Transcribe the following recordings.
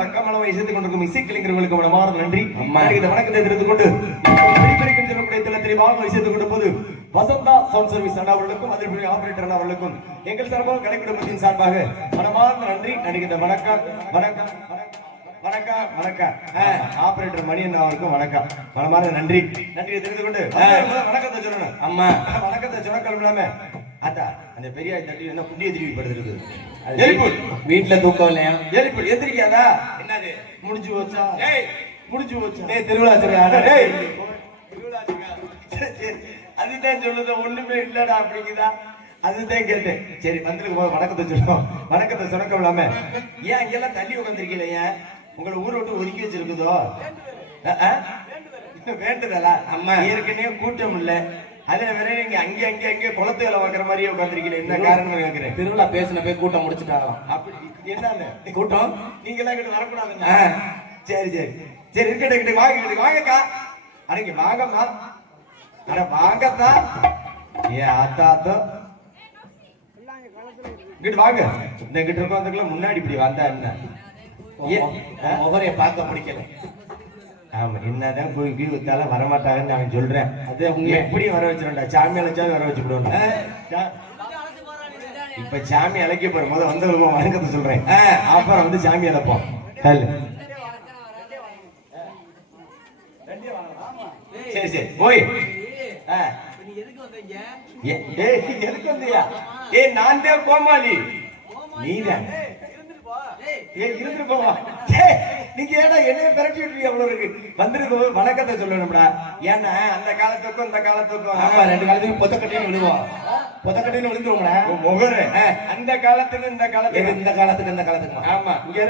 பக்கமளவை இசைத்துக் கொண்டிருக்கும் இசைக்கலைஞர்களுக்கு மனமார்ந்த நன்றி. இந்த வணக்கத்தை தெரிந்து கொண்டு இசைத்துக் கொண்டு போது வசந்தா சவுண்ட் சர்வீஸ் அண்ணா அவர்களுக்கும் அதில் ஆபரேட்டர் அண்ணா அவர்களுக்கும் எங்கள் சார்பாக கலை குடும்பத்தின் சார்பாக மனமார்ந்த நன்றி. நடிகின்ற வணக்கம் வணக்கம் வணக்கம் வணக்கம் ஆபரேட்டர் மணி அண்ணா அவருக்கும் வணக்கம் மனமார்ந்த நன்றி. நன்றியை தெரிந்து கொண்டு வணக்கத்தை சொல்லணும். அம்மா வணக்கத்தை சொன்ன கிளம்பலாமே அத்தா அந்த பெரிய தட்டி என்ன குண்டிய திருப்பி படுத்துருக்கு. வீட்டுல தூக்கம் இல்லையா? எலிப்புல் எந்திரிக்காதா? என்னது முடிஞ்சு போச்சா? முடிஞ்சு போச்சா? திருவிழா அதுதான் சொல்லுது. ஒண்ணுமே இல்லடா அப்படிங்குதா? அதுதான் கேட்டேன். சரி வந்துருக்கு போது வணக்கத்தை சொல்லுவோம். வணக்கத்தை சொன்னக்கம் இல்லாம ஏன் அங்கெல்லாம் தள்ளி உட்காந்துருக்கீங்க? ஏன் உங்களை ஊரை விட்டு ஒதுக்கி வச்சிருக்குதோ? இன்னும் வேண்டுதலா? அம்மா ஏற்கனவே கூட்டம் இல்ல, அதுல வேற நீங்க அங்கே அங்கே அங்கே குளத்துகளை வாக்குற மாதிரியே உட்காந்துருக்கீங்க. என்ன காரணம் கேட்கிறேன். திருவிழா பேசின போய் கூட்டம் முடிச்சுட்டாங்களாம். அப்படி என்ன கூட்டம்? நீங்க எல்லாம் கிட்ட வரக்கூடாதுங்க. சரி சரி சரி இருக்கட்டும் வாங்க வாங்கக்கா. அன்னைக்கு வாங்கம்மா. அட வாங்கத்தா. ஏ ஆத்தாத்தோ இங்கிட்டு வாங்க. இந்த கிட்ட இருக்கவங்களுக்குள்ள முன்னாடி இப்படி வந்தா என்ன முகரைய பார்க்க பிடிக்கல. ஆமா என்னதான் போய் வியூ வித்தாலும் வரமாட்டாங்கன்னு நான் சொல்றேன். அது உங்க எப்படி வர வச்சிருந்தா சாமி அழைச்சாலும் வர வச்சு விடுவோம். இப்ப சாமி அழைக்க போற போது வந்து வணக்கத்தை சொல்றேன். அப்புறம் வந்து சாமி அழைப்போம். சரி சரி போய் எதுக்கு வந்தியா? நான் தான் கோமாளி. நீதான் இருந்துட்டு போவா. நீங்க ஏடா என்ன பிரட்டி விட்டுருக்கீங்க? அவ்வளவு இருக்கு வந்துருக்கு வணக்கத்தை சொல்லணும்டா. ஏன்னா அந்த காலத்துக்கும் இந்த காலத்துக்கும் ஆமா ரெண்டு காலத்துக்கும் பொத்தக்கட்டையும் விழுவோம். பொத்தக்கட்டையில விழுந்துருவோம்டா முகரு. அந்த காலத்துக்கு இந்த காலத்துக்கு இந்த காலத்துக்கு இந்த காலத்துக்கு ஆமா இங்க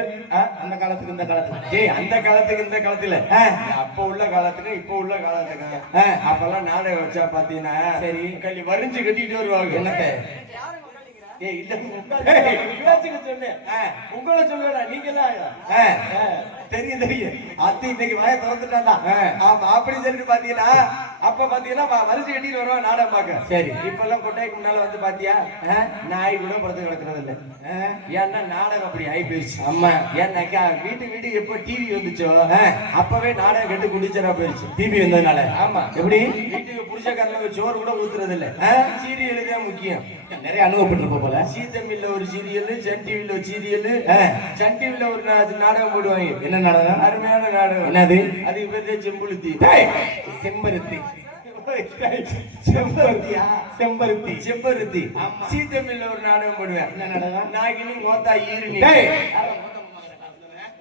அந்த காலத்துக்கு இந்த காலத்துக்கு அந்த காலத்துக்கு இந்த காலத்துல அப்ப உள்ள காலத்துக்கு இப்ப உள்ள காலத்துக்கு அப்பெல்லாம் நாடகம் வச்சா பாத்தீங்கன்னா சரி கல்வி வரிஞ்சு கட்டிட்டு வருவாங்க. என்னத்த உங்களை சொல்லடா நீங்க தெரியும் தெரியும். அத்தி இன்னைக்கு வாய திறந்துட்டாண்டா. ஆமா அப்படி சொல்லிட்டு பாத்தீங்கன்னா அப்ப பாத்தீங்கன்னா வரிசை கட்டிட்டு வருவான் நாடகம் பாக்க. சரி இப்ப எல்லாம் கொட்டைக்கு முன்னால வந்து பாத்தியா நாய் கூட படுத்து கிடக்குறது இல்ல. ஏன்னா நாடகம் அப்படி ஆகி போயிடுச்சு. ஆமா ஏன்னாக்கா வீட்டு எப்ப டிவி வந்துச்சோ அப்பவே நாடகம் கட்டு குடிச்சரா போயிடுச்சு டிவி வந்ததுனால. ஆமா எப்படி வீட்டுக்கு புருஷக்காரங்க சோறு கூட ஊத்துறது இல்ல. சீரியல் தான் முக்கியம். நிறைய அனுபவப்பட்டிருப்போம் போல. சீ தமிழ்ல ஒரு சீரியல், சன் டிவில ஒரு சீரியல், சன் டிவில ஒரு நாடகம் போடுவாங்க. என்ன நாடகம்? அருமையான நாடகம். என்னது? அது பேரு செம்பருத்தி. செம்பருத்தி செம்பருத்தியா? செம்பருத்தி செம்பருத்தி. சீ தமிழ்ல ஒரு நாடகம் போடுவேன். என்ன நாடகம்? நாகினி கோத்தா ஈரணி.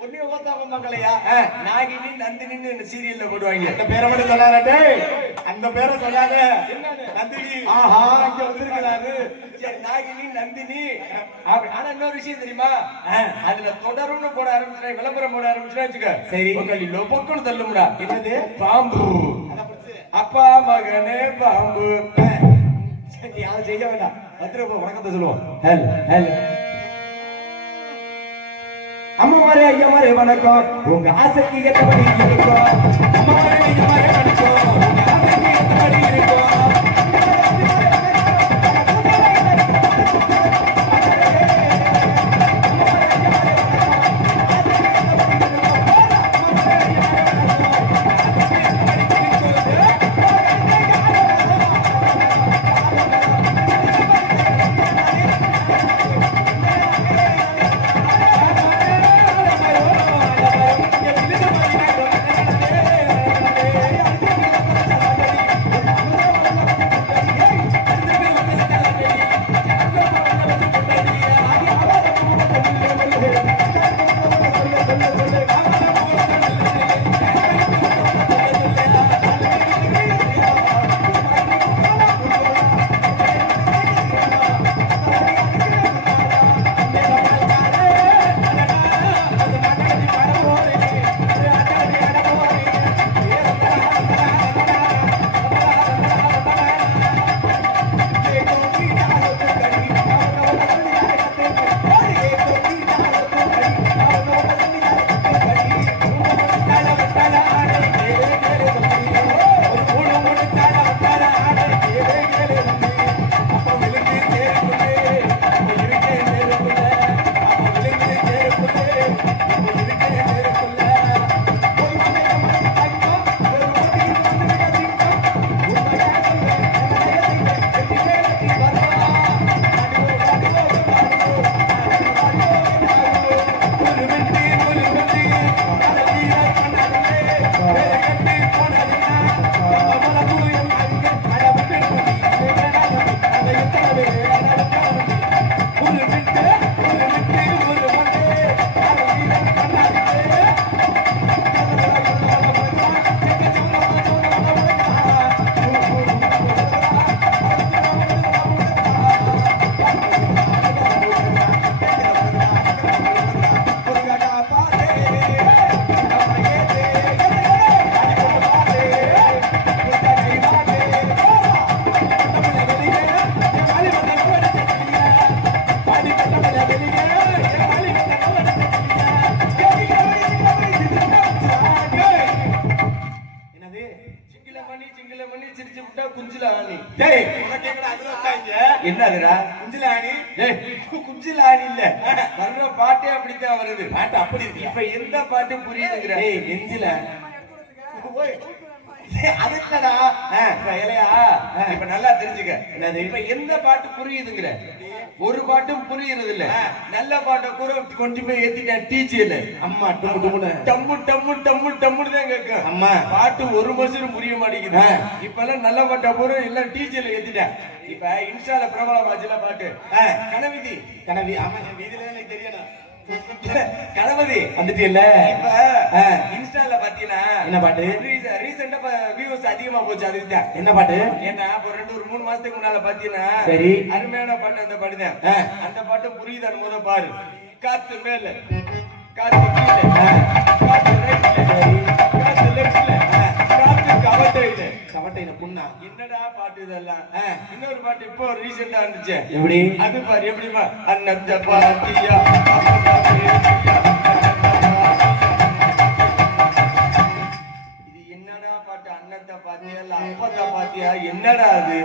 ஒன்னே ஓத்தாம மக்களையா நாகினி நந்தினின்னு சீரியல்ல போடுவாங்க. அந்த பேரை மட்டும் சொல்லாதே. அந்த பேரை சொல்லாத. நந்தினி. ஆஹா இங்க வந்திருக்கிறாரு. சரி நாகினி நந்தினி. ஆனா இன்னொரு விஷயம் தெரியுமா? அதுல தொடரும்னு போட ஆரம்பிச்சா விளம்பரம் போட ஆரம்பிச்சா வச்சுக்க சரி பொக்குன்னு தள்ளும்டா. என்னது? பாம்பு. அப்பா மகனே பாம்பு. சரி யாரும் செய்ய வேண்டாம். பத்திரப்போ வணக்கத்தை சொல்லுவோம். ஹெல் ஹெல் அம்மா மாரே ஐயா மாரே வணக்கம். உங்க ஆசைக்கு ஏற்றபடி இருக்கும். அம்மா மாரே ஐயா மாரே வணக்கம். உங்க ஆசைக்கு ஏற்றபடி இருக்கும். அப்படித்தான் வருது. பாட்டு அப்படி இருக்கு. இப்ப எந்த பாட்டு புரியுதுங்கிற? ஏய் நெஞ்சில அதுக்குடா இப்ப நல்லா தெரிஞ்சுக்க. இப்ப எந்த பாட்டு புரியுதுங்கிற? ஒரு பாட்டும் புரியுறது இல்ல. நல்ல பாட்டை கூட கொண்டு போய் ஏத்திட்டேன் டீச்சர்ல. அம்மா டும்மு டும்முன்னு டம்மு டம்மு டம்மு டம்முன்னு தான் கேட்கும். அம்மா பாட்டு ஒரு மனுஷனும் புரிய மாட்டேங்குது. இப்ப எல்லாம் நல்ல பாட்டை பூரா எல்லாம் டீச்சர்ல ஏத்திட்டேன். இப்ப இன்ஸ்டால பிரபலமாச்சுல பாட்டு கனவிதி கனவி. ஆமா வீதியில எனக்கு தெரியணும். கணபதி வந்துட்டு இல்ல. இப்ப இன்ஸ்டால பாத்தீங்கன்னா என்ன பாட்டு ரீசெண்டா வியூஸ் அதிகமா போச்சு. அதுதான் என்ன பாட்டு? ஏன்னா ஒரு 3 மாசத்துக்கு முன்னால பாத்தீங்கன்னா சரி அருமையான பாட்டு அந்த பாட்டு தான். அந்த பாட்டு புரியுதான்னு முத பாரு. காத்து மேல காத்து கீழே காத்து ரைட்ல காத்து லெஃப்ட்ல காத்து கவட்டையில கவட்டையில புண்ணா. என்னடா பாட்டு இதெல்லாம்? இன்னொரு பாட்டு இப்போ ரீசெண்டா வந்துச்சு. எப்படி? அது பாரு எப்படிமா அன்னத்த பாட்டியா இது என்னடா பாட்டு? அன்னத்த பாத்தியா இல்ல அப்பத்த பாத்தியா? என்னடா அது?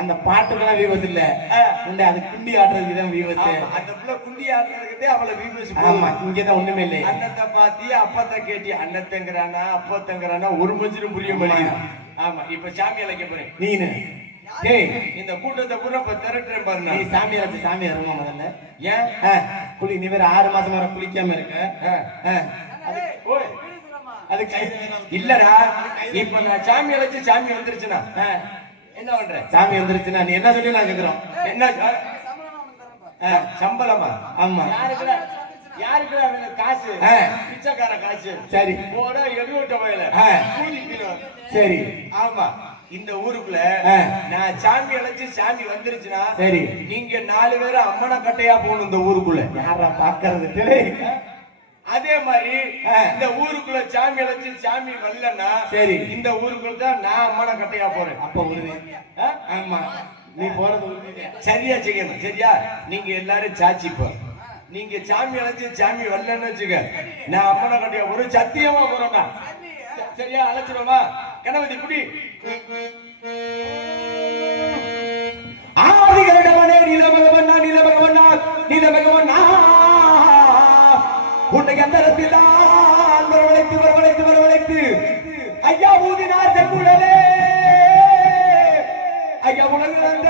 அந்த பாட்டுக்கெல்லாம் வியூஸ் இல்ல. அது குண்டி ஆடுறதுக்கு தான் வியூஸ். அந்த புள்ள குண்டி ஆடுறதுக்கு அவள வியூஸ். ஆமா இங்கதான் ஒண்ணுமே இல்லை. அன்னத்தை பாத்தியா அப்பத்த கேட்டி அன்னத்தங்கிறானா அப்பத்தங்கிறானா ஒரு மனுஷனும் புரிய மாட்டேங்குது. ஆமா இப்ப சாமி அழைக்க போறேன். நீனு இந்த கூட்டத்தை கூட இப்ப திரட்டுறேன் பாருங்க. நீ சாமி அழைச்சு சாமி வருமா முதல்ல? ஏன் குளி நீ வேற 6 மாசம் வர குளிக்காம இருக்க. அது கைது இல்லடா. இப்ப நான் சாமி அழைச்சு சாமி வந்துருச்சுன்னா என்ன பண்ற? சாமி வந்துருச்சுன்னா நீ என்ன சொல்லி நான் கேக்குறோம். என்ன சம்பளமா? ஆமா யாருக்குடா காசு? பிச்சைக்கார காசு. சரி போட எடுவட்ட வயல சரி. ஆமா இந்த ஊருக்குள்ள நான் சாமி அழைச்சு சாமி வந்துருச்சுன்னா சரி நீங்க 4 பேரும் அம்மன கட்டையா போகணும் இந்த ஊருக்குள்ள. யாரா பாக்குறது? அதே மாதிரி இந்த ஊருக்குள்ள சாமி அழைச்சு சாமி வரலன்னா சரி இந்த ஊருக்குள்ள தான் நான் அம்மன கட்டையா போறேன். அப்ப உறுதி. ஆமா நீ போறது உறுதி. சரியா செய்யணும். சரியா? நீங்க எல்லாரும் சாட்சி. இப்போ நீங்க சாமி அழைச்சு சாமி வரலன்னு வச்சுக்க, நான் அம்மன கட்டையா ஒரு சத்தியமா போறோம்டா. சரியா? அழைச்சிருவோமா? கணபதி குடி. ஆதிகண்டவனே நீலபகவன்னா நீலபகவன்னா நீலபகவன்னா உன்னை அந்தரத்தில் தான் வரவழைத்து வரவழைத்து வரவழைத்து ஐயா ஊதினார் செங்குழலே ஐயா உலகிழந்த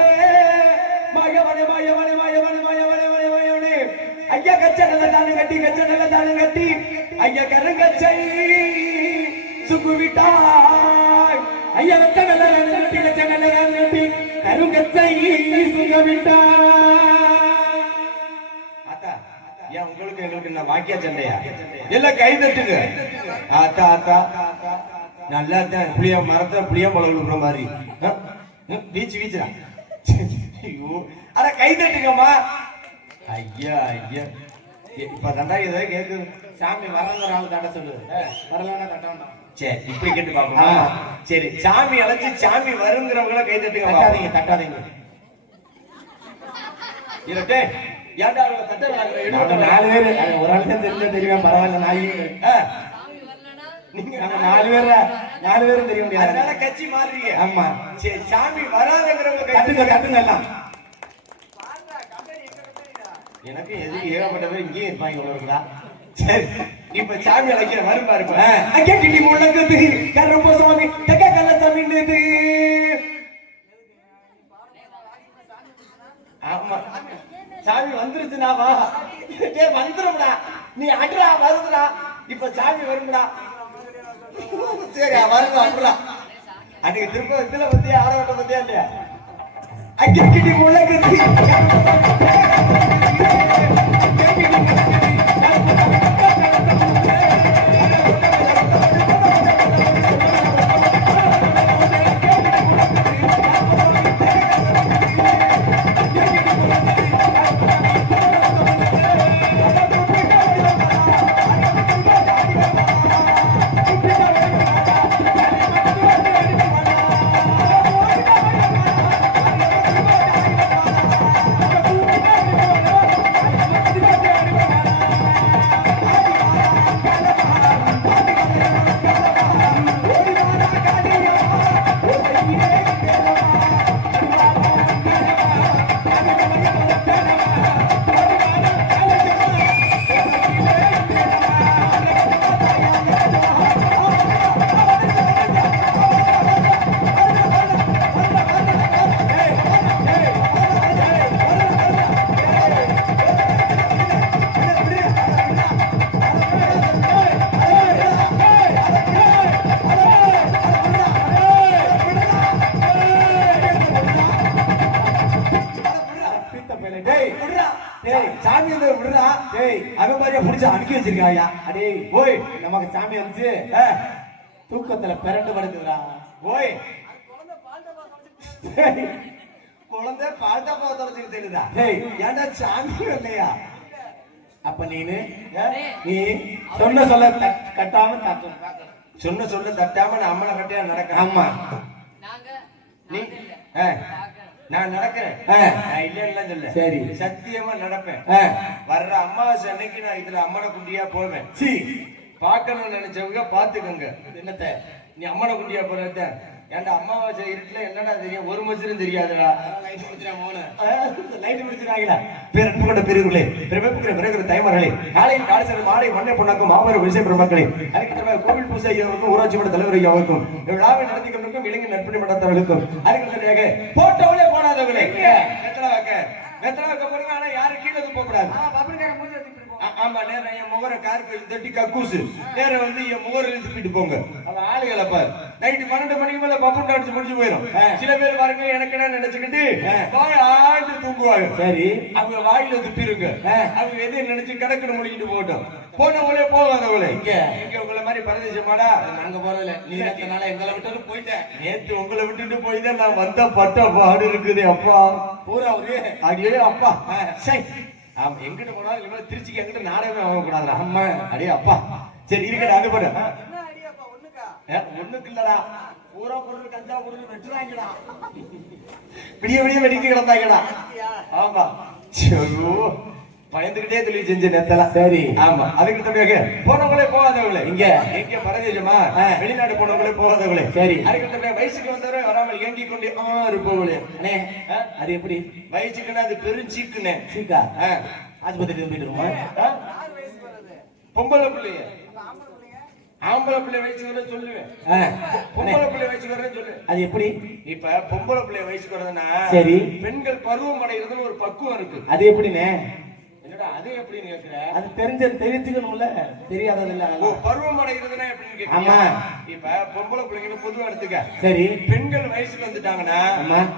மாயவனே மாயவனே மாயவனே மாயவனே மாயவனே ஐயா கச்ச நல்ல தானு கட்டி கச்ச நல்ல தானு கட்டி ஐயா கருங்கச்சை சுகுவிட்டாய் ஐயா கச்ச நல்ல கட்டி கச்ச நல்ல கட்டி கருங்கச்சை சுகுவிட்டாய். ஏன் உங்களுக்கு எங்களுக்கு என்ன வாக்கியா சண்டையா? எல்லாம் கை தட்டுங்க. ஆத்தா ஆத்தா நல்லா தான் புளிய மரத்துல புளிய மிளகு விடுற மாதிரி வீச்சு வீச்சுடா. ஐயோ அட கை தட்டுங்கம்மா. ஐயா ஐயா இப்ப தண்டா ஏதாவது கேக்குது. சாமி வரங்கிற ஆள் தட்ட சொல்லு. வரலன்னா தட்ட வேண்டாம். சரி இப்படி கேட்டு பாப்போம். சரி சாமி அழைச்சு சாமி வருங்கிறவங்கள கை தட்டுங்க. தட்டாதீங்க தட்டாதீங்க. இல்லட்டே ஏன்டா அவங்க தட்ட வேணாங்க? 4 பேர் ஒரு ஆள் தான் தெரிஞ்சா தெரியும். பரவாயில்ல நாயி நீங்க 4 பேரும் தெரிய முடியாது. அதனால கட்சி மாறுறீங்க. ஆமா சரி சாமி வராதங்கிறவங்க கட்டுங்க கட்டுங்க எல்லாம். எனக்கு எதுக்கு ஏகப்பட்ட பேர் இங்கேயே இருப்பாங்க இவ்வளவுங்களா? சரி இப்ப சாமி அழைக்கிற வரும் பாருங்க. அங்கேட்டி முழங்குது கருப்ப சுவாமி தெக்க கல்ல சாமின்னுது. ஆமா சாமி வந்துருச்சுனா வா. டேய் வந்துரும்டா. நீ அட்ரா வருதுடா. இப்ப சாமி வரும்டா. சரி வருது அட்ரா. அதுக்கு திரும்ப இதுல வந்து ஆரோட்ட பத்தியா இல்லையா? அங்கேட்டி முழங்குது விடுறா டேய் சாமி வந்து விடுறா டேய் அவன் மாதிரியா புடிச்சு அனுப்பி வச்சிருக்காயா அடே ஓய் நமக்கு சாமி வந்துச்சு தூக்கத்துல பிறண்டு படுக்குதுடா ஓய் குழந்தை பால்டா போக தொடச்சுக்கு தெரியுதா டேய் ஏன்டா சாமி இல்லையா அப்ப நீ சொல்ல கட்டாம தாக்கும் சொன்ன சொல்ல தட்டாம நான் அம்மனை கட்டியா நடக்க ஆமா நீ நான் நடக்கிறேன் நான் இல்லைன்னு சொல்ல சரி சத்தியமா நடப்பேன் வர்ற அமாவாசை அன்னைக்கு நான் இதுல அம்மனை குண்டியா போவேன் சி பாக்கணும்னு நினைச்சவங்க பாத்துக்கோங்க என்னத்த நீ அம்மனை குண்டியா போறத ஏன்டா அமாவாசை இருட்டுல என்னடா தெரியும் ஒரு மச்சரும் தெரியாதுடா லைட் முடிச்சா மோன லைட் முடிச்சிருக்காங்களா பேர் அன்பு கொண்ட பெரியவர்களே பிறப்புக்கிற பிறகு தைமர்களே காலையில் காலை மாலை மண்ணை பொண்ணாக்கும் மாபெரும் விஷய பெருமக்களே அதுக்கு கோவில் பூசை ஐயாவுக்கும் ஊராட்சி மன்ற தலைவர் ஐயாவுக்கும் விழாவை நடத்தி கொண்டிருக்கும் இளைஞர் நட்பணி மன்றத்தவர்களுக்கும் அதுக்கு போட்டவங்களே போடாதவங்களே வெத்தலை வைக்க போறீங்க ஆனா யாரும் கீழே போக கூடாது ஆமா நேரம் என் முகரை கார்பேட் தட்டி கக்கூசு நேரம் வந்து என் முகரை இழுத்துட்டு போங்க அவ ஆளுகளை பாரு நைட்டு 12 மணிக்கு மேல பப்புண்டு அடிச்சு முடிஞ்சு போயிடும் சில பேர் பாருங்க எனக்கு என்ன நினைச்சுக்கிட்டு வாய் ஆண்டு தூங்குவாங்க சரி அவங்க வாயில துப்பிருங்க அவங்க எதை நினைச்சு கடக்குன்னு முடிக்கிட்டு போட்டோம் போனவங்களே போகாதவங்களே இங்க உங்களை மாதிரி பரதேசமாடா நாங்க போறதில்ல நீ நேத்தனால எங்களை விட்டு போயிட்டேன் நேத்து உங்களை விட்டுட்டு போய் தான் நான் வந்த பட்ட பாடு இருக்குது அப்பா பூரா ஒரு அடியே அப்பா சரி ஆமா எங்கிட்ட போனாலும் இல்ல திருச்சிக்கு எங்கிட்ட நாடகமே வாங்க கூடாது அம்மா அடே அப்பா சரி இருக்கடா அது போடு ஒண்ணுக்கு இல்லடா பூரா பொருள் கஞ்சா பொருள் வெட்டுறாங்கடா விடிய விடிய வெடிக்க கிடந்தாங்கடா ஆமா சோ பயந்துகிட்டே சொல்லி செஞ்ச நேத்தலாம் சரி ஆமா அதுக்கு தம்பியாக போனவங்களே போகாதவங்களே எங்க பரதேசமா வெளிநாட்டு போனவங்களே போகாதவங்களே சரி அதுக்கு தம்பியா வயசுக்கு வந்தவரை வராமல் ஏங்கி கொண்டு இருப்பவங்களே அண்ணே அது எப்படி வயசுக்குன்னா அது பெரும் சீக்குனே சீக்கா ஆஸ்பத்திரி போயிட்டு இருக்கோமா பொம்பளை பிள்ளைய ஆம்பளை பிள்ளை வயசுக்கு வர சொல்லுவேன் பொம்பளை பிள்ளை வயசுக்கு வர சொல்லு அது எப்படி இப்ப பொம்பளை பிள்ளை வயசுக்கு வரதுன்னா சரி பெண்கள் பருவம் அடைகிறதுன்னு ஒரு பக்குவம் இருக்கு அது எப்படின்னு என்னடா அது எப்படின்னு கேக்குற அது தெரிஞ்சுக்கணும்ல தெரியாதது இல்ல பருவம் அடைகிறதுனா எப்படின்னு கேக்குற ஆமா இப்ப பொம்பளை பிள்ளைங்க பொதுவா எடுத்துக்க சரி பெண்கள் வயசுக்கு வந்துட்டாங்கன்னா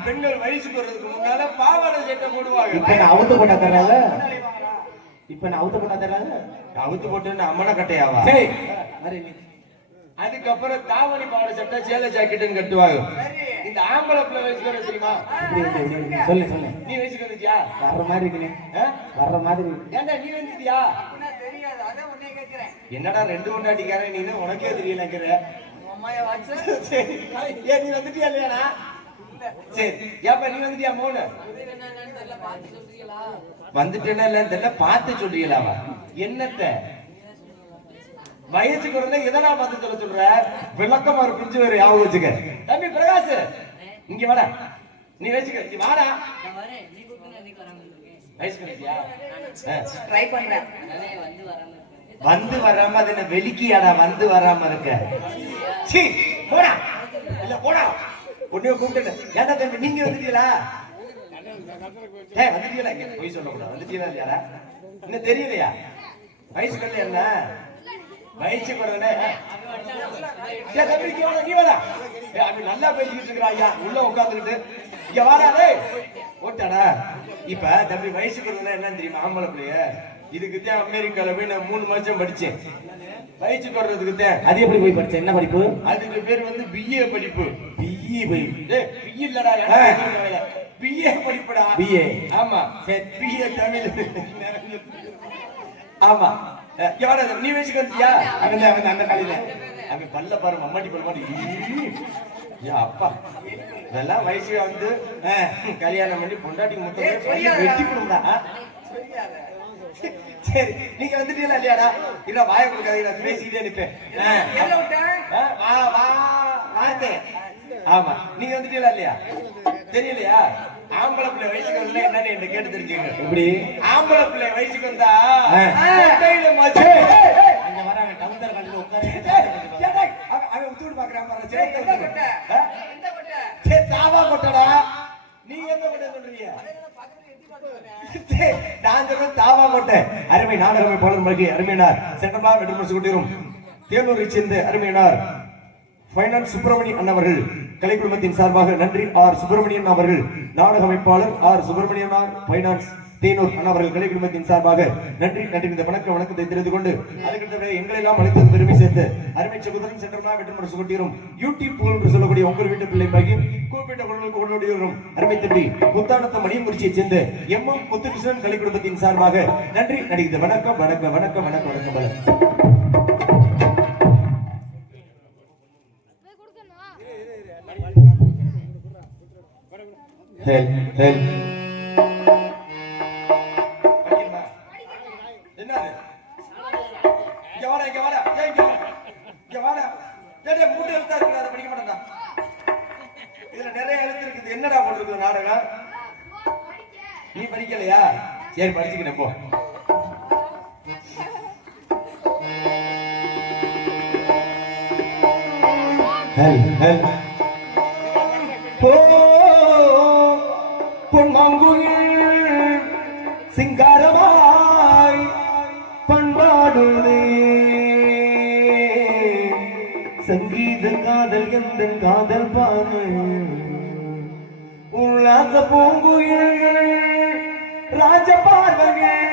பெண்கள் வயசுக்கு வர்றதுக்கு முன்னால பாவாடை சட்டை போடுவாங்க இப்ப நான் அவுத்து போட்டா தர்றாங்க அவுத்து போட்டு அம்மனை கட்டையாவா அதுக்கப்புறம் தாவணி பாவாடை சட்டை சேலை ஜாக்கெட்டுன்னு கட்டுவாங்க இந்த ஆம்பளை பிள்ளை வயசுக்கு வர தெரியுமா சொல்லு நீ வயசுக்கு வந்துட்டியா வர்ற மாதிரி இருக்குனே வர்ற மாதிரி ஏன்டா நீ வந்துட்டியா என்னடா ரெண்டு கொண்டாட்டிக்காரன் நீ உனக்கே தெரியலங்கிற நீ வந்துட்டியா இல்லையாடா சரி ஏப்பா நீ வந்துட்டியா மோனு வந்துட்டேன்னா இல்ல தெரியல பார்த்து சொல்றீங்களாவா என்னத்த வயசுக்கு வரல எதனா பார்த்து சொல்ல சொல்ற விளக்கமா ஒரு பிரிஞ்சு வேற யாவும் வச்சுக்க தம்பி பிரகாஷ் இங்க வாடா நீ வச்சுக்க வாடா வந்து வராம அது என்ன வெளிக்கியாடா வந்து வராம இருக்க போடா இல்ல போடா உடனே கூப்பிட்டு ஏன்டா தம்பி நீங்க வந்துட்டீங்களா வந்துட்டீங்களா இங்க போய் சொல்லக்கூடாது வந்துட்டீங்களா இல்லையாடா இன்னும் தெரியலையா வயசு கல்ல என்ன வயசுக்கு வரதுனே நீ வாடா நல்லா பேசிக்கிட்டு இருக்கிறா ஐயா உள்ள உட்காந்துக்கிட்டு இங்க வாடா ஓட்டாடா இப்ப தம்பி வயசுக்கு வரதுனா என்னன்னு தெரியுமா ஆம்பளை பிள்ளைய இதுக்குத்தான் அமெரிக்கால போய் நான் 3 மாசம் படிச்சேன் வயசுக்கு வர்றதுக்குத்தான் அது எப்படி போய் படிச்சேன் என்ன படிப்பு அதுக்கு பேர் வந்து பிஏ படிப்பு பிஇ இல்லடா பிஏ படிப்புடா பிஏ ஆமா பிஏ தமிழ் ஆமா நீ வயசுக்கு வந்துட்டியா அந்த காலையில அவன் பல்ல பாரு மம்மாட்டி பல்ல மாட்டி அப்பா இதெல்லாம் வயசுக்கு வந்து கல்யாணம் பண்ணி பொண்டாட்டி முட்டை வெட்டி கொடுந்தா சரி நீங்க வந்துட்டீங்களா இல்லையாடா இல்ல வாய கொடுக்காதீங்க பேசிக்கிட்டே நிப்பேன் ஆமா நீங்க வந்துட்டீங்களா இல்லையா தெரியலையா ஆம்பளை பிள்ளை வயசுக்கு வரல என்னன்னு என்ன கேட்டு தெரிஞ்சுங்க இப்படி ஆம்பளை பிள்ளை வயசுக்கு வந்தா அவன் உத்தூடு பாக்குறான் தாவா கொட்டடா நீங்க எந்த கொட்டை சொல்றீங்க நான் சொல்றேன் தாவா கொட்டை அருமை நாடகமை போலர் மல்கி அருமையினார் செட்டமா வெற்றி கொண்டிரும் தேனூரை சேர்ந்த அருமையினார் பைனான்ஸ் சுப்பிரமணியன் அண்ணவர்கள் கலை குடும்பத்தின் சார்பாக நன்றி ஆர் சுப்பிரமணியன் அவர்கள் நாடக அமைப்பாளர் ஆர் சுப்பிரமணியனார் பைனான்ஸ் தேனூர் அண்ணாவர்கள் கலை குடும்பத்தின் சார்பாக நன்றி நன்றி. இந்த வணக்கத்தை தெரிந்து கொண்டு அதுக்கு எங்களெல்லாம் அழைத்தது பெருமை சேர்த்து அருமை சகோதரன் சென்றா வெற்றி சுகட்டியும் யூடியூப் புகழ் சொல்லக்கூடிய உங்கள் வீட்டு பிள்ளை பாகி கூப்பிட்ட குழந்தைகளுக்கு கொண்டு அருமை தம்பி புத்தானத்த மணிமுறிச்சியை சேர்ந்து எம் முத்துகிருஷ்ணன் கலை குடும்பத்தின் சார்பாக நன்றி நன்றி. இந்த வணக்கம் வணக்கம் வணக்கம் வணக்கம் வணக்கம் பல என்னடா போட்டிருக்கு நாடகம்? நீ படிக்கலையா? சரி படிச்சுக்கிறேன் போ. பொன்மாங்குயில் சிங்காரமாய் பண்பாடுதே சங்கீத காதல் எந்த காதல் பாமை உல்லாச பூங்குயில் ராஜ பார்வைகள்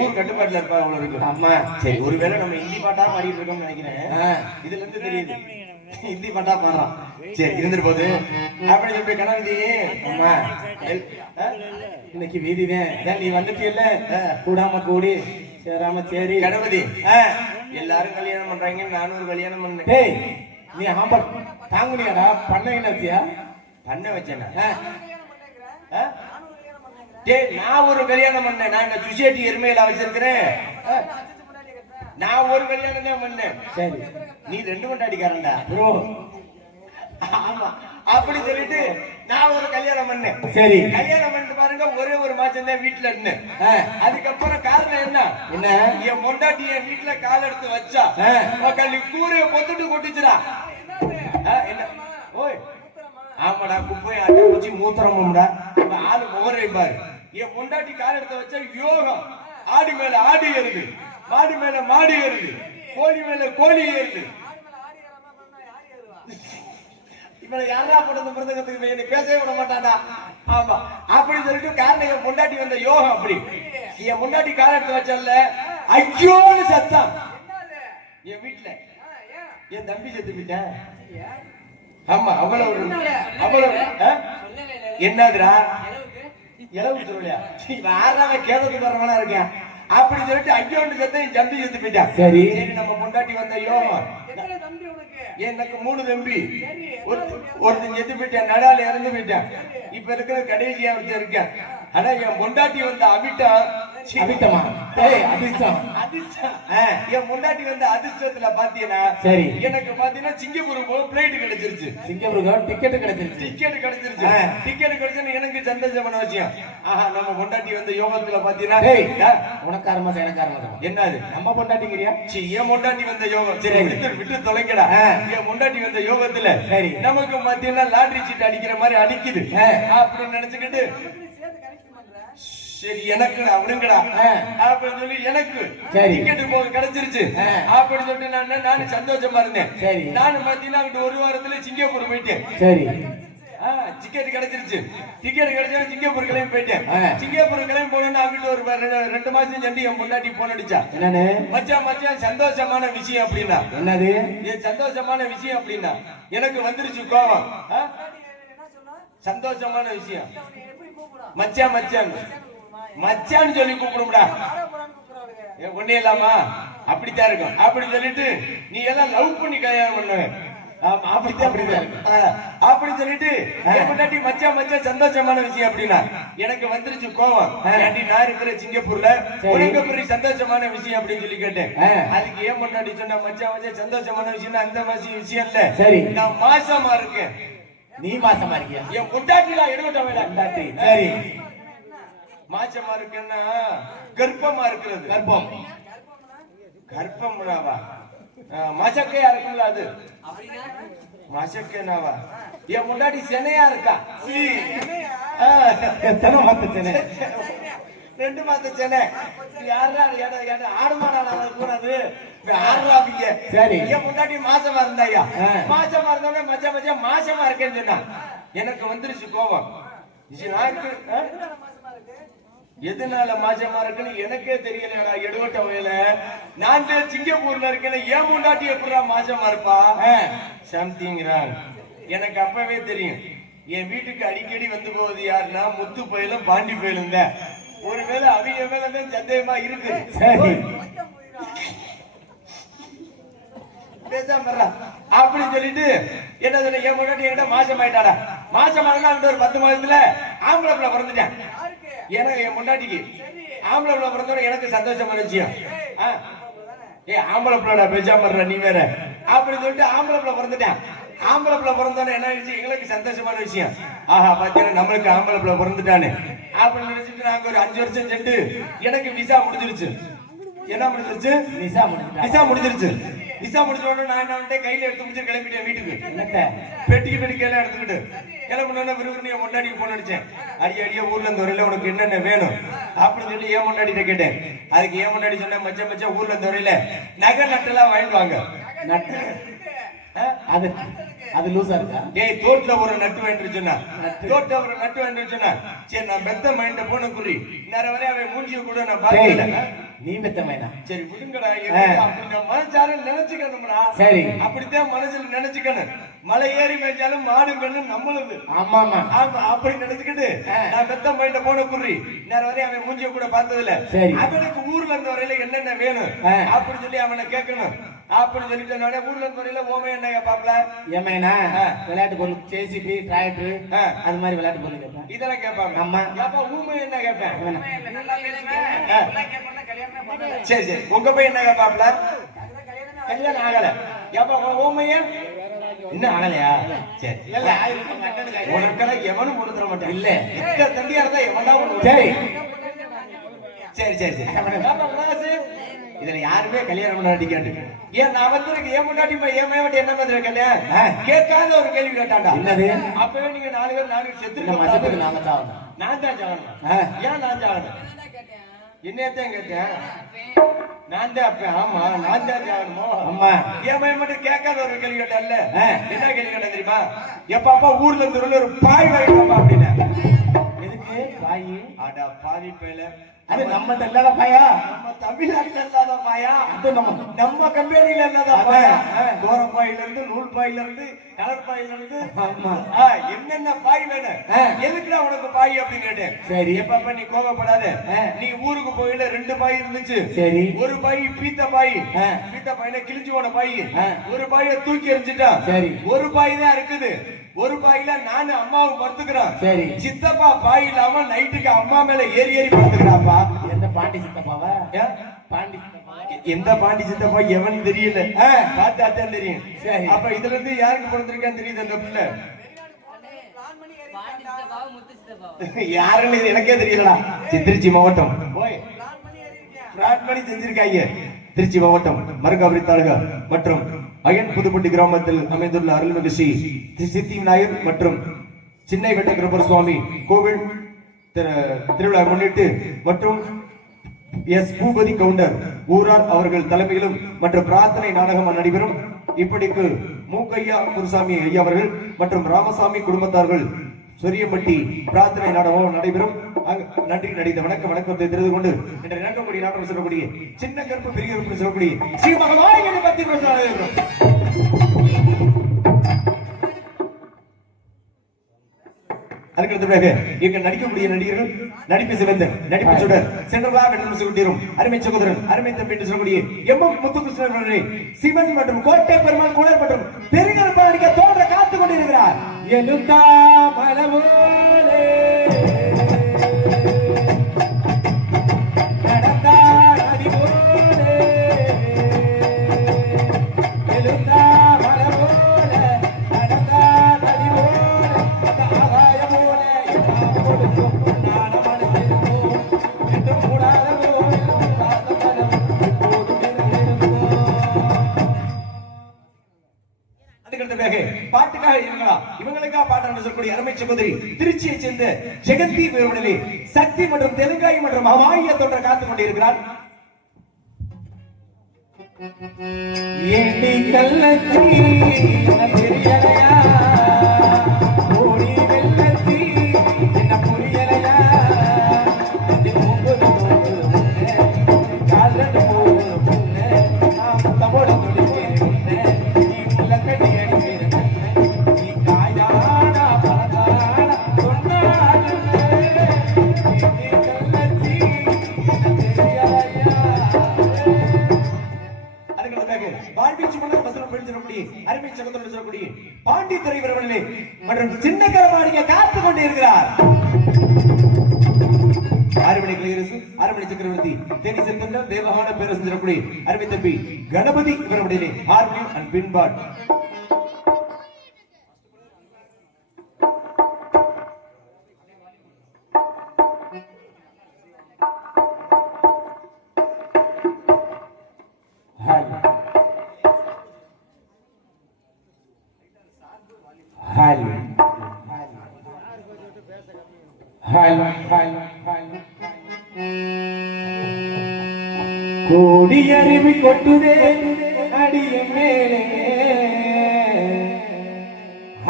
ஊர் கட்டுப்பாட்டுல இருப்பாங்க. ஆமா சரி, ஒருவேளை நம்ம ஹிந்தி பாட்டா பாடிட்டு இருக்கோம்னு நினைக்கிறேன். இதுல இருந்து தெரியுது ஹிந்தி பாட்டா பாடுறான். சரி இருந்துட்டு போகுது. அப்படி சொல்லி கணவதி இன்னைக்கு வீதிதான் நீ வந்துட்டியல்ல, கூடாம கூடி சேராம சரி கணபதி எல்லாரும் கல்யாணம் பண்றாங்க, நானும் ஒரு கல்யாணம் பண்ணேன். நீ ஆம்பா தாங்குனியாடா? பண்ண என்ன வச்சியா? பண்ண வச்சேனா? நான் ஒரு கல்யாணம் பண்ணேன். நான் இந்த சுசேட்டி எருமையில வச்சிருக்கிறேன். நான் ஒரு கல்யாணம் தான் பண்ணேன். சரி நீ 2 கொண்டாடிக்காரன்டா. ப்ரோ. ஆமா அப்படி சொல்லிட்டு நான் ஒரு கல்யாணம் பண்ணேன். சரி கல்யாணம் பண்ணிட்டு பாருங்க, ஒரே ஒரு மாசம் தான் வீட்டுல இருந்தேன். அதுக்கப்புறம் காரணம் என்ன? என் பொண்டாட்டி என் வீட்டுல கால் எடுத்து வச்சா கல்லி கூரைய பொத்துட்டு கொட்டிச்சுடா. என்ன ஓய் ஆமாடா, குப்பையை அட்டை வச்சு மூத்திரமும்டா. ஆளு முகரை பாரு. என் பொண்டாட்டி கால் எடுத்து வச்சா யோகம். ஆடு மேல ஆடு ஏறுது, மாடு மேல மாடு ஏறுது, கோழி மேல கோழி ஏறுது. இவனை யாரா போட்டு பிரதங்கத்துக்கு என்னை பேசவே விட மாட்டாடா. ஆமா அப்படி சொல்லிட்டு காரணம் என் பொண்டாட்டி வந்த யோகம். அப்படி என் பொண்டாட்டி கால் எடுத்து வச்சல ஐயோன்னு சத்தம் என் வீட்டுல. என் தம்பி செத்து போயிட்டேன். ஆமா அவ்வளவு என்னதுடா இளவு சொல்லியா? யாராவே கேள்விக்கு வர்றவனா இருக்கேன். அப்படி சொல்லிட்டு ஐயோன்னு சத்தம் என் தம்பி செத்து போயிட்டான். சரி நம்ம பொண்டாட்டி வந்த யோகம். எனக்கு 3 தம்பி. ஒருத்தன் செத்து போயிட்டேன், நடால இறந்து போயிட்டான். இப்ப இருக்கிற கடைசியா ஒருத்தர் இருக்கேன். ஆனா என் பொண்டாட்டி வந்த அபிட்டமா அதிர்ஷ்டம். என் பொண்டாட்டி வந்த அதிர்ஷ்டத்துல பாத்தீங்கன்னா சரி எனக்கு பாத்தீங்கன்னா சிங்கப்பூருக்கு போக பிளைட் கிடைச்சிருச்சு. சிங்கப்பூருக்கு டிக்கெட் கிடைச்சிருச்சு. டிக்கெட் கிடைச்சு எனக்கு சந்தோஷமான விஷயம். ஆஹா நம்ம பொண்டாட்டி வந்த யோகத்துல பாத்தீங்கன்னா உனக்கு ஆரம்பம் எனக்கு ஆரம்பம் என்னது நம்ம பொண்டாட்டிங்கிறியா? என் பொண்டாட்டி வந்த யோகம். சரி விட்டு தொலைக்கடா. என் பொண்டாட்டி வந்த யோகத்துல நமக்கு பாத்தீங்கன்னா லாட்டரி சீட் அடிக்கிற மாதிரி அடிக்குது அப்படின்னு நினைச்சுக்கிட்டு சரி எனக்கு அவனுங்கடா அப்படின்னு சொல்லி எனக்கு டிக்கெட் போக கிடைச்சிருச்சு அப்படின்னு சொல்லிட்டு நானும் சந்தோஷமா இருந்தேன். நானும் பாத்தீங்கன்னா ஒரு வாரத்துல சிங்கப்பூர் போயிட்டேன். சரி டிக்கெட் கிடைச்சிருச்சு. டிக்கெட் கிடைச்சா சிங்கப்பூர் கிளம்பி போயிட்டேன். சிங்கப்பூர் கிளம்பி போனோம்னு அங்கிட்டு ஒரு 2 மாசம் சென்று என் பொண்டாட்டி போன் அடிச்சா. மச்சான் மச்சான் சந்தோஷமான விஷயம் அப்படின்னா என்னது? என் சந்தோஷமான விஷயம் அப்படின்னா எனக்கு வந்துருச்சு கோவம். சந்தோஷமான விஷயம் மச்சான் மச்சான் மச்சான்னு சொல்லி கூப்பிடும்டா. ஒன்னே இல்லாமா அப்படித்தான் இருக்கும். அப்படி சொல்லிட்டு நீ எல்லாம் லவ் பண்ணி கல்யாணம் பண்ணுவேன் அப்படி சொல்லிட்டு முன்னாடி மச்சான் மச்சான் சந்தோஷமான விஷயம் அப்படின்னா எனக்கு வந்துருச்சு கோவம். நான் இருக்கிற சிங்கப்பூர்ல உனக்கு பெரிய சந்தோஷமான விஷயம் அப்படின்னு சொல்லி கேட்டேன். அதுக்கு ஏன் முன்னாடி சொன்ன மச்சான் மச்சான் சந்தோஷமான விஷயம் அந்த மாதிரி விஷயம் இல்ல. சரி நான் மாசமா இருக்கேன். நீ மாசமா இருக்கியா? என் பொண்டாட்டில எடுக்கட்டா. சரி மாசமா இருக்குன்னா கர்ப்பமா இருக்கிறது. கர்ப்பம் கர்ப்பம்னாவா? மசக்கையா இருக்குல்ல அது மசக்கேனாவா? என் முன்னாடி சென்னையா இருக்கா? எத்தனை மாத்த சென்னை? 2 மாத்த சென்னை. யாரா ஆடுமாடா கூடாது ஆடுறாங்க. சரி என் முன்னாடி மாசமா இருந்தாயா? மாசமா இருந்தோட மச்சா மச்சா மாசமா இருக்கேன்னு சொன்னா எனக்கு வந்துருச்சு கோபம். எதனால மாசமா இருக்குன்னு எனக்கே தெரியலடா. எடுவட்ட வயல நான் சிங்கப்பூர்ல இருக்கேன். ஏன் முன்னாடி எப்படா மாசமா இருப்பா? சம்திங்கிறான். எனக்கு அப்பவே தெரியும். என் வீட்டுக்கு அடிக்கடி வந்து போவது யாருன்னா முத்து பயிலும் பாண்டி பயிலும் தான். ஒருவேளை அவங்க மேலதான் சந்தேகமா இருக்கு. அப்படின்னு சொல்லிட்டு என்ன சொல்ல என் முன்னாடி என்கிட்ட மாசம் ஆயிட்டாடா. மாசம் ஆனா ஒரு 10 மாதத்துல ஆம்பளை பிள்ளை பிறந்துட்டேன். எனக்கு என் முன்னாடிக்கு ஆம்பளை பிள்ளை பிறந்தோட எனக்கு சந்தோஷமான விஷயம். ஆம்பளை பிள்ளை பேசாம நீ வேற அப்படின்னு சொல்லிட்டு ஆம்பளை பிள்ளை பிறந்துட்டேன். ஆம்பளை பிள்ளை பிறந்தோட என்ன ஆயிடுச்சு எங்களுக்கு சந்தோஷமான விஷயம். ஆஹா பாத்தீங்கன்னா நம்மளுக்கு ஆம்பளை பிள்ளை பிறந்துட்டானு அப்படின்னு நினைச்சிட்டு நாங்க ஒரு 5 வருஷம் சென்று எனக்கு விசா முடிஞ்சிருச்சு. என்ன முடிஞ்சிருச்சு? விசா முடிஞ்சிருச்சு. விசா முடிச்ச உடனே நான் என்ன கையில எடுத்து முடிச்சு கிளம்பிட்டேன் வீட்டுக்கு. பெட்டிக்கு கையில எடுத்துக்கிட்டு கிளம்பினோட விறுவிறுன்னு என் முன்னாடி போன் அடிச்சேன். அடியே ஊர்ல இருந்து வரையில உனக்கு என்னென்ன வேணும் அப்படின்னு சொல்லி ஏன் முன்னாடி கேட்டேன். அதுக்கு ஏன் முன்னாடி சொன்ன மச்ச மச்ச ஊர்ல இருந்து வரையில நகை நட்டெல்லாம் வாங்கிட்டு வாங்க. அது லூசா இருக்கா? ஏய் தோட்ல ஒரு நட்டு வேண்டு சொன்னா தோட்ல ஒரு நட்டு வேண்டு சொன்னா சரி நான் பெத்த மைண்ட போன குறி நேர வரை அவன் மூஞ்சிய கூட நான் பாக்கல. நீ பெத்த மைனா சரி விடுங்கடா. அப்படி மனசார நினைச்சுக்கணும்டா. சரி அப்படித்தான் மனசுல நினைச்சுக்கணும். மலை ஏறி மேய்ச்சாலும் மாடு கண்ணு நம்மளுது. ஆமா ஆமா அப்படி நினைச்சுக்கிட்டு நான் பெத்த மைண்ட போன குறி நேர வரை அவன் மூஞ்சிய கூட பார்த்தது இல்ல. அவனுக்கு ஊர்ல இருந்து வரையில என்னென்ன வேணும் அப்படின்னு சொல்லி அவனை கேட்கணும். அப்படின்னு சொல்லிட்டு ஊர்ல இருந்து வரையில ஓமே என்ன கேட்பாப்ல? ஏமைனா விளையாட்டு பொருள் ஜேசிபி டிராக்டர் அது மாதிரி விளையாட்டு பொருள் கேட்பேன். இதெல்லாம் கேட்பாங்க. ஆமா ஊமை என்ன கேட்பேன்? சரி சரி உங்க போய் என்ன கேப்பாப்ல கல்யாணம் ஆகல ஏப்பா ஓமையா இன்னும் ஆகலையா சரி உனக்கெல்லாம் எவனும் கொண்டு தர மாட்டேன் இல்ல இந்த தண்டியா இருந்தா எவனா ஒண்ணு சரி சரி சரி சரி இதுல யாருமே கல்யாணம் பண்ணாட்டி கேட்டு ஏன் நான் வந்து ஏன் முன்னாடி ஏன் மேவட்டி என்ன மாதிரி கல்யாணம் கேட்காத ஒரு கேள்வி கேட்டாண்டா என்னது அப்பவே நீங்க 4 பேர் செத்து நான் தான் சாகணும் ஏன் நான் சாகணும் என்னத்தான் கேட்டேன் நான் தான் அப்ப ஆமா நான் தான் சாகணுமோ ஆமா ஏன் மட்டும் கேட்காத ஒரு கேள்வி கேட்டான்ல என்ன கேள்வி கேட்டா தெரியுமா எப்பப்பா ஊர்ல இருந்து ஒரு பாய் வாங்கிப்பா அப்படின்னு எதுக்கு பாய் அடா பாதி பேல அது நம்ம இல்லாத பாயா நம்ம தமிழ்நாட்டுல இல்லாத பாயா அது நம்ம கம்பெனில இல்லாத பாயா கோரப்பாயில இருந்து நூல் பாயில இருந்து கலர் பாயில இருந்து ஆமா என்னென்ன பாய் வேணும் எதுக்குடா உனக்கு பாய் அப்படின்னு கேட்டேன் சரி எப்ப நீ கோவப்படாத நீ ஊருக்கு போயில 2 பாய் இருந்துச்சு சரி ஒரு பாய் பீத்த பாயில கிழிஞ்சு போன பாய் ஒரு பாய தூக்கி எறிஞ்சிட்டான் சரி ஒரு பாய் தான் இருக்குது ஒரு பாயில நானு அம்மாவும் படுத்துக்கிறோம் சரி சித்தப்பா பாய் இல்லாம நைட்டுக்கு அம்மா மேல ஏறி படுத்துக்கிறாப்பா எந்த பாண்டி சித்தப்பாவா பாண்டி எந்த பாண்டி சித்தப்பா எவன் தெரியல பார்த்தாத்தான் தெரியும் சரி அப்ப இதுல இருந்து யாருக்கு பிறந்திருக்கான்னு தெரியுது அந்த பிள்ளை யாருன்னு எனக்கே தெரியலடா திருச்சி மாவட்டம் போய் பிராட்மணி செஞ்சிருக்காங்க திருச்சி மாவட்டம் மருங்காபுரி தாலுகா மற்றும் அயன் புதுப்பட்டி கிராமத்தில் அமைந்துள்ள அருள்மிகு ஸ்ரீ சித்தி விநாயகர் மற்றும் சின்னை வெட்டகிருப்பர் சுவாமி கோவில் திருவிழா முன்னிட்டு மற்றும் எஸ் பூபதி கவுண்டர் ஊரார் அவர்கள் தலைமையிலும் மற்றும் பிரார்த்தனை நாடகம் நடைபெறும். இப்படிக்கு மூக்கையா குருசாமி ஐயா அவர்கள் மற்றும் ராமசாமி குடும்பத்தார்கள் சொரியம்பட்டி பிரார்த்தனை நாடகம் நடைபெறும். நன்றி நடித்த வணக்கத்தை தெரிந்து கொண்டு என்ற இணக்கக்கூடிய நாடகம் சொல்லக்கூடிய சின்ன கருப்பு பெரிய கருப்பு சொல்லக்கூடிய ஸ்ரீ மகவாயை பத்தி அதுக்கு இங்க நடிக்கக்கூடிய நடிகர்கள் நடிப்பு சிவந்தன் நடிப்பு சுடர் சென்றலாக என்று சொல்லிட்டோம் அருமை சகோதரன் அருமை தம்பி என்று சொல்லக்கூடிய எம் முத்துகிருஷ்ணன் சிவன் மற்றும் கோட்டை பெருமாள் குளர் மற்றும் பெருங்கல் பாடிக்க தோன்ற காத்துக் கொண்டிருக்கிறார் எழுத்தா மலவோலே பாட்டுக்காக இவங்களுக்காக பாட்டு சொல்லக்கூடிய அருமை சகோதரி திருச்சியை சேர்ந்த ஜெகந்தி விவரணிலே சக்தி மற்றும் தெலுங்காய் மற்றும் அமாய தோன்ற காத்துக் கொண்டிருக்கிறார். அருமை சகோதரன் சொல்லக்கூடிய பாண்டித்துறை விவரணிலே மற்றும் சின்ன கரமாடிக்க காத்துக் கொண்டிருக்கிறார். அரண்மனை கிளியரசு அரண்மனை சக்கரவர்த்தி தேனி செந்தன் தேவகான பேரரசு சொல்லக்கூடிய அருமை தம்பி கணபதி விவரணிலே ஹார்மோனியம் அண்ட் பின்பாட் கோடி அருவி கொட்டுதே அடிய மேலே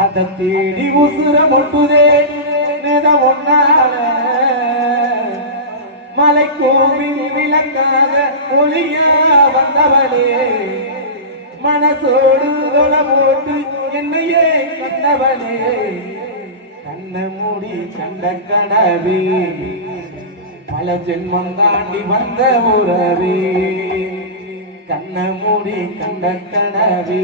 அத தேடி உசுர மொட்டுதே நெத ஒன்னால மலை கோவில் விளக்காக ஒளியா வந்தவளே மனசோடு தொல போட்டு என்னையே கண்டவளே கண்ண மூடி கண்ட கனவே பல ஜென்மம் தாண்டி வந்த உறவே கண்ண மூடி கண்ட கனவே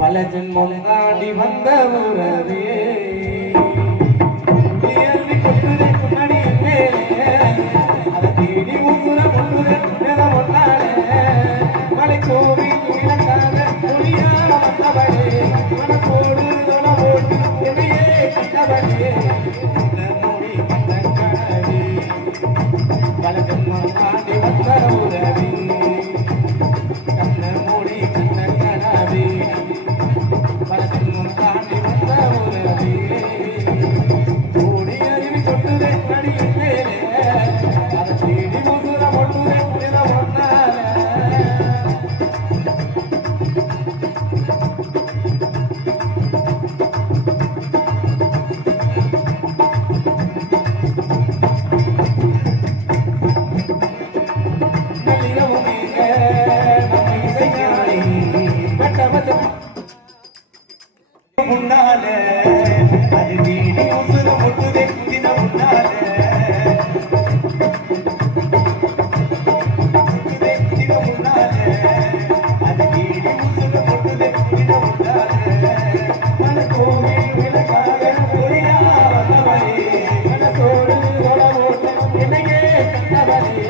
பல ஜென்மம் தாண்டி வந்த உறவே கொட்டுதை முன்னாடி அதை தேடி உசுர முன்னால அது வீடி உசுறு முட்டுதே தின முன்னால முட்டுதே தின முன்னால அது வீடி உசுறு முட்டுதே தின முன்னால மன கோவில் விளக்காக பொறியா வந்தவரே மனசோடு ஓட என்னையே கண்டவரே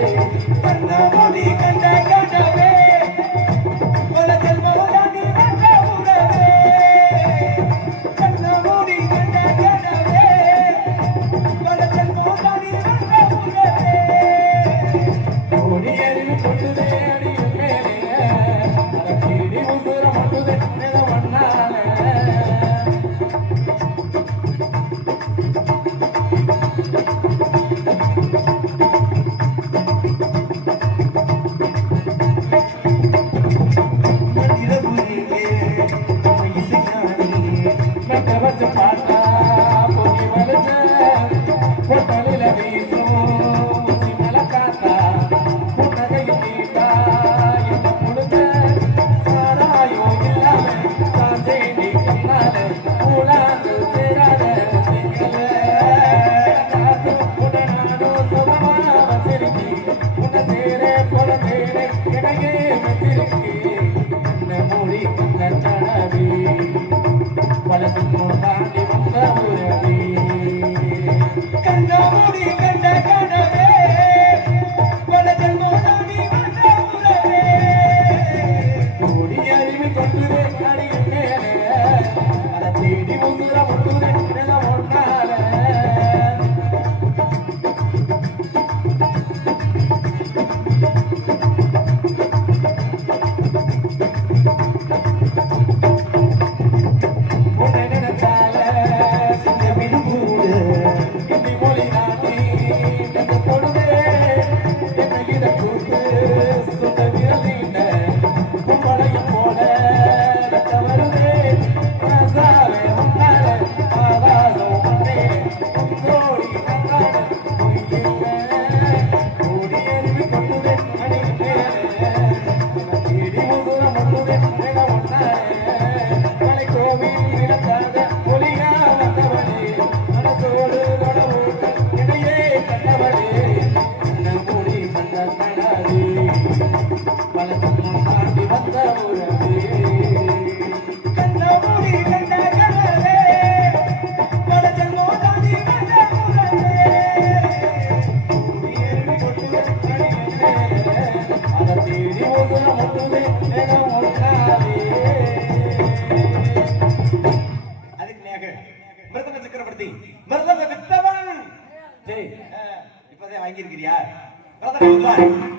கண்ணாமொழி கண்ட கண்டவே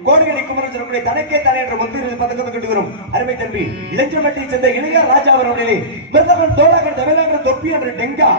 கோடிகளை குமரன் சொல்லக்கூடிய தனக்கே தலை என்ற முத்திரை பதக்கத்தை கட்டு வரும் அருமை தம்பி இளஞ்சமட்டை சேர்ந்த இளைய ராஜா அவர்களுடைய மிருதவன் தோழர்கள் தமிழக தொப்பி என்ற டெங்கா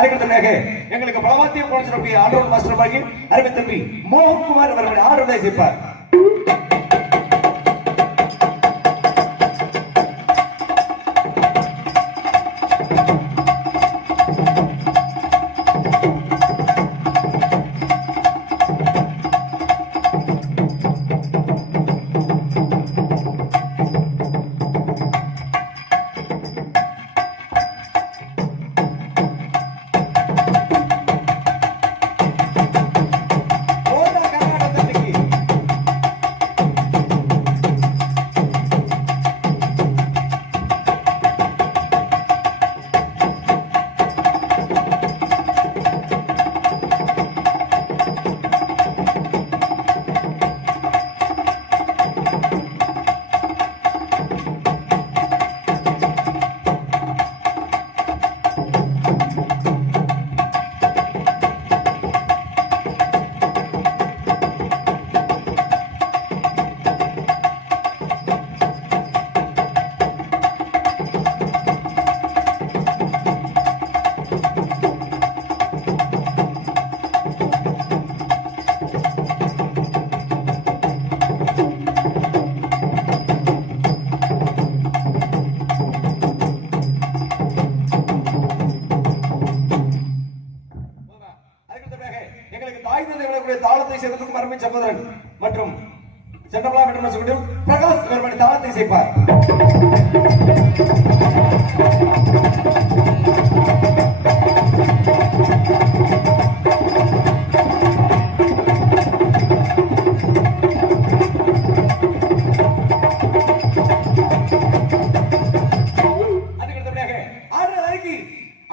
அதுக்கு எங்களுக்கு பலவாத்தியம் கொடுத்திருக்கிற ஆண்டோர் மாஸ்டர் பாகி அருமை தம்பி மோகன்குமார் அவர்கள் ஆர்டர் செய்ப்பார். தாளத்தை செய்வதற்கும் அருமை சகோதரன் மற்றும் சென்னமலா மற்றும் பிரகாஷ் அவர்களுடைய தாளத்தை செய்ப்பார்.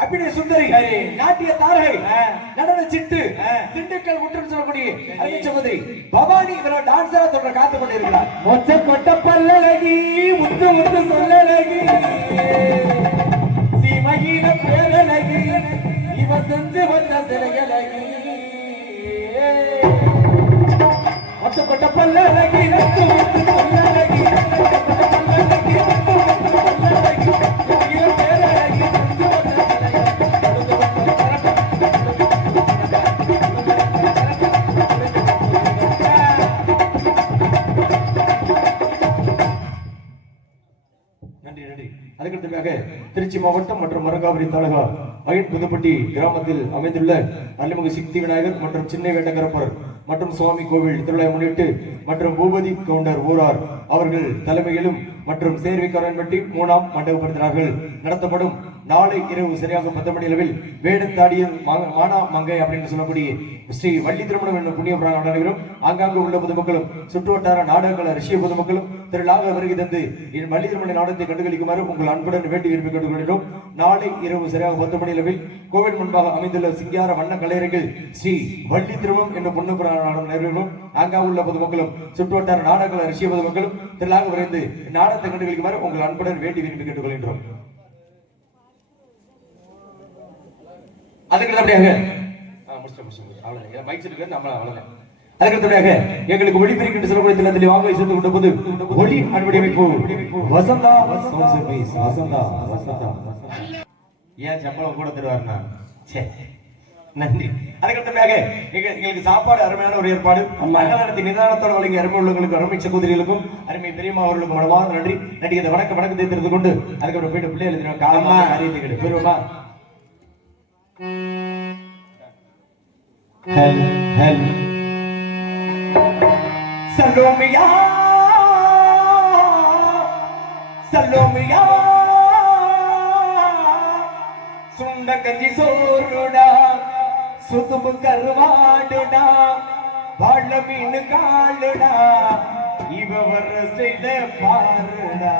அபிநய சுந்தரி, நாட்டிய தாரகை, நடன சிட்டு, திண்டுக்கல் முற்றம் சொல்லக்கூடிய அருமை சகோதரி பவானி இவரோட டான்ஸரா தொடர காத்துக் கொண்டிருக்கிறார். மொச்ச கொட்ட பல்லழகி, முத்து முத்து சொல்லழகி, சீமகீன பேரழகி, இவ செஞ்சு வந்த சிலையழகி. மொச்ச கொட்ட பல்லழகி, முத்து முத்து சொல்லழகி, திருச்சி மாவட்டம் மற்றும் மரக்காபுரி தாலுகா வயட் புதுப்பட்டி கிராமத்தில் அமைந்துள்ள அருள்மிகு சித்தி விநாயகர் மற்றும் சின்ன வேட்டகரப்பர் மற்றும் சுவாமி கோவில் திருவிழா முன்னிட்டு மற்றும் பூபதி கவுண்டர் ஊரார் அவர்கள் தலைமையிலும் மற்றும் சேர்விக்காரன்பட்டி 3ஆம் மண்டபப்படுத்தினார்கள் நடத்தப்படும் நாளை இரவு சரியாக 10 மணி அளவில் வேடந்தாடிய மானா மங்கை அப்படின்னு சொல்லக்கூடிய ஸ்ரீ வள்ளி திருமணம் என்னும் புண்ணிய நடைபெறும். ஆங்காங்கு உள்ள பொதுமக்களும் சுற்றுவட்டார நாடகங்கள ரிஷிய பொதுமக்களும் திரளாக வருகை தந்து வள்ளி திருமண நாடகத்தை கண்டுகளிக்குமாறு உங்கள் அன்புடன் வேண்டி விரும்பி கேட்டுக்கொள்கிறோம். நாளை இரவு சரியாக 10 மணி அளவில் கோவில் முன்பாக அமைந்துள்ள சிங்கார வண்ண கலையரங்கில் ஸ்ரீ வள்ளி திருமணம் என்னும் புண்ணிய நாடகம் நடைபெறும். ஆங்காங்கு உள்ள பொதுமக்களும் சுற்றுவட்டார நாடகங்கள ரிஷிய பொதுமக்களும் திரளாக விரைந்து நாடகத்தை கண்டுகளிக்குமாறு உங்கள் அன்புடன் வேண்டி விரும்பி கேட்டுக்கொள்கின்றோம். எங்களுக்கு ஒளிபெருக்கின்ற சொல்லக்கூடிய வாங்க சேர்ந்து கொண்ட போது ஒளி அன்படிமைப்பு வசந்தா வசந்தா வசந்தா ஏன் சம்பளம் கூட தருவாருன்னா நன்றி. அதுக்கடுத்ததாக எங்களுக்கு சாப்பாடு அருமையான ஒரு ஏற்பாடு நிதானத்தோட வழங்கி அருமை உள்ளவங்களுக்கு அருமை சகோதரிகளுக்கும் அருமை பெரியம்மா அவர்களுக்கும் மனமான நன்றி. நடிகை வணக்க வணக்கத்தை தெரிந்து கொண்டு அதுக்கப்புறம் போயிட்டு பிள்ளைகள் காலமா அறிவித்து பெருமா சலோமியா சலோமியா சுண்ட கஞ்சி சோறுடா சுதும்பு கருவாடுடா வாழ மீன் காலுடா இவ வர செய்த பாருடா